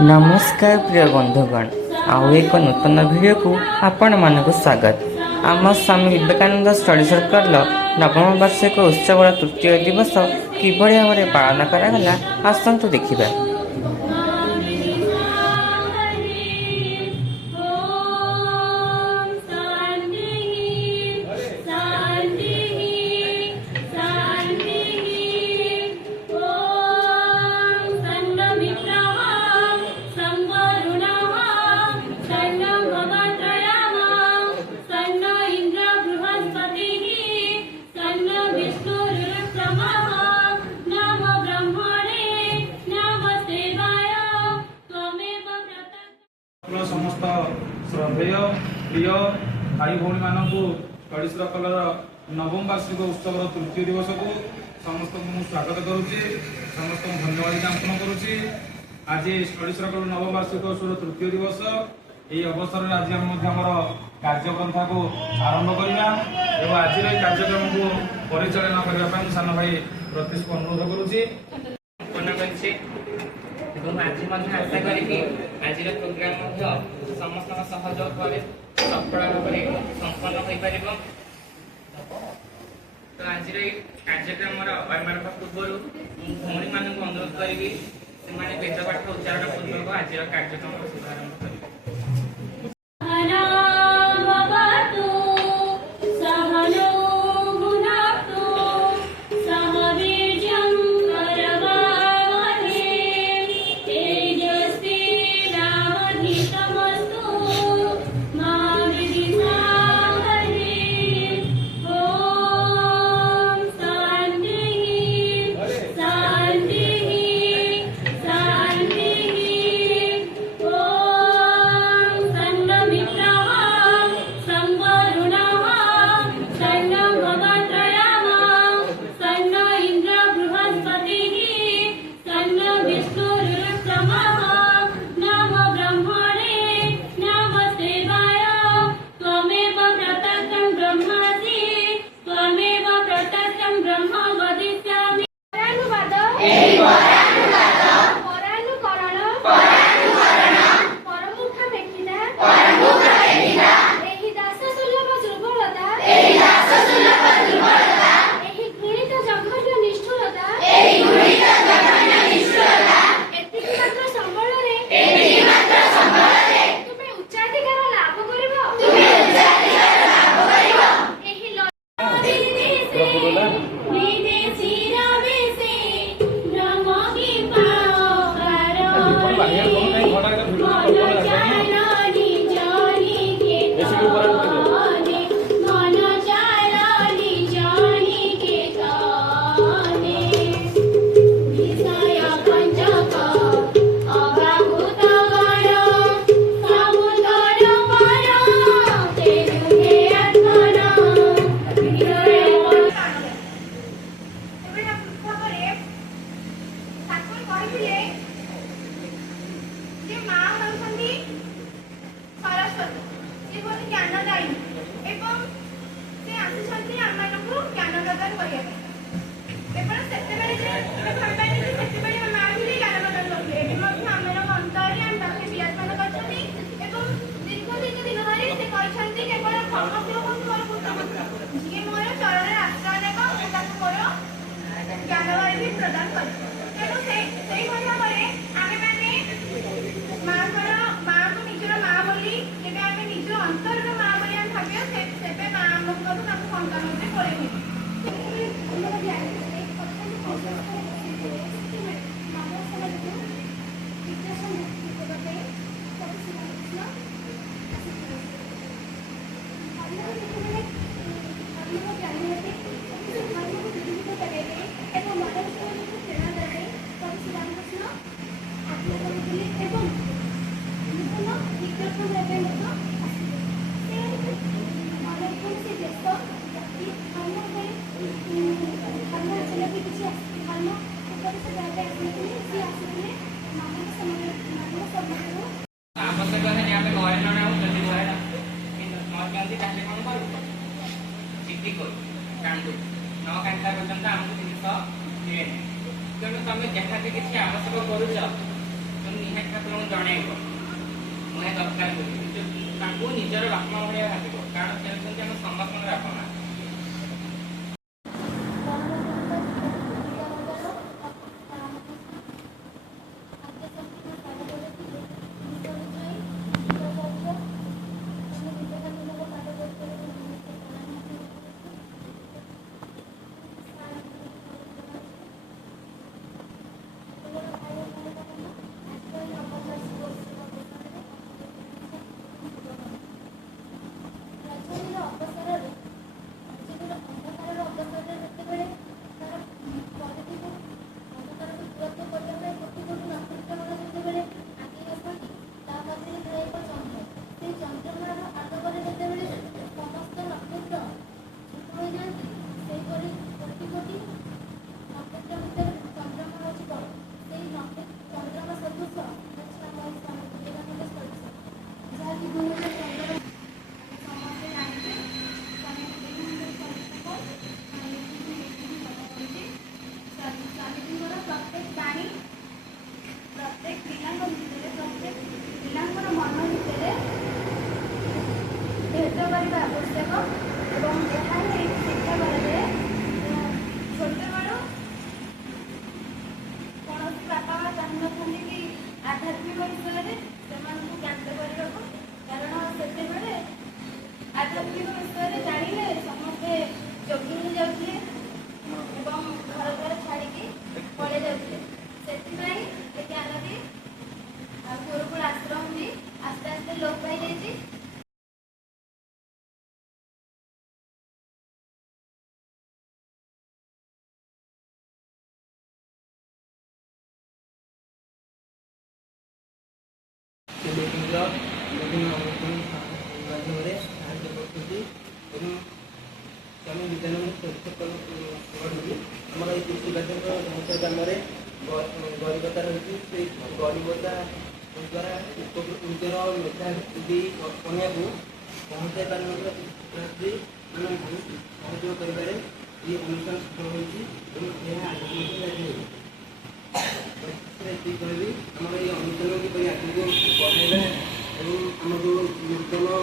नमस्कार प्रिय बंधुगण आउ एक नूतन भिडियो को आपण मानक स्वागत। आम स्वामी विवेकानंद स्टडी सर्कल नवम वार्षिक उत्सव तृतीय दिवस किभଳି भाବରେ पालन କରାଗଲା आसंतु देखिबा। समस्त श्रद्धेय प्रिय भाई भौणी मानक स्टडी सर्कल नवम वार्षिक उत्सव तृतीय दिवस को समस्त स्वागत करुच्ची, समस्त धन्यवाद ज्ञापन करुच्ची। आज स्टडी सर्कल नवम वार्षिक उत्सव तृतीय दिवस यही अवसर में आज आम कार्यपंथा को आरंभ करवा और आज कार्यक्रम को परिचालन करने सान भाई प्रतीश को अनुरोध करुच्ची। आज आशा करी आज प्रोग्राम समस्त सहयोग पर सफल भाव संपन्न हो पार। तो आज कार्यक्रम आरंभ पूर्व भौणी मान अनुरोध करी वेद पाठ उच्चारण पूर्वक आज कार्यक्रम शुभारंभ कर। तेणु तुम जहाँ भी किसी आवश्यक करुच ତ ନିହାତି ଠାକୁରଙ୍କୁ ଜଣାଇବ ମୁଁ ଏହା ଦରକାର କରୁଛି, ତାଙ୍କୁ ନିଜର ବାପା ଭଳିଆ ଭାବିବ, କାରଣ ସେ ହେଉଛନ୍ତି ଆମ ସମସ୍ତଙ୍କର ବାପା ମା। କରିବା ଆବଶ୍ୟକ ଏବଂ ଏହା ହିଁ ଶିକ୍ଷା କରାଯାଏ। ଛୋଟବେଳୁ କୌଣସି ବାପା ମା ଚାହିଁନଥାନ୍ତି କି ଆଧ୍ୟାତ୍ମିକ ବିଷୟରେ ସେମାନଙ୍କୁ ଜ୍ଞାତ କରିବାକୁ, କାରଣ ସେତେବେଳେ ଆଧ୍ୟାତ୍ମିକ ବିଷୟରେ ଜାଣିଲେ ସମସ୍ତେ ଯୋଗୀ ହେଇଯାଉଥିଲେ ଏବଂ ଘର ଦ୍ୱାର ଛାଡ଼ିକି ପଳେଇ ଯାଉଥିଲେ। ସେଥିପାଇଁ ଏ ଜ୍ଞାନଟି ଗୁରୁକୁଳ ଆଶ୍ରମ ବି ଆସ୍ତେ ଆସ୍ତେ ଲୋପ ପାଇଯାଇଛି। ସେ ବିଭିନ୍ନ ଅନୁଷ୍ଠାନ ମାଧ୍ୟମରେ ସାହାଯ୍ୟ କରୁଛନ୍ତି ଏବଂ ସ୍ୱାମୀ ବିଦ୍ୟାନନ୍ଦ ପଢ଼ୁଛି। ଆମର ଏଇ କୃଷି କାର୍ଯ୍ୟଙ୍କ ସମସ୍ତ ଗ୍ରାମରେ ଗରିବତା ରହିଛି। ସେଇ ଗରିବତା ଦ୍ୱାରା ନିଜର ମେଧାବୀ କନ୍ୟାକୁ ପହଞ୍ଚାଇ ପାରୁନଥିବା ଛାତ୍ରଛାତ୍ରୀମାନଙ୍କୁ ସହଯୋଗ କରିବାରେ ଏହି ଅନୁଷ୍ଠାନ ସଫଳ ହୋଇଛି ଏବଂ ଏହା ଆଗକୁ ମଧ୍ୟ ଏତିକି କହିବି, ଆମର ଏଇ ଅନୁଷ୍ଠାନ କିପରି ଆଗକୁ ବଢ଼ାଇବା ଏବଂ ଆମର ଯେଉଁ ନୂତନ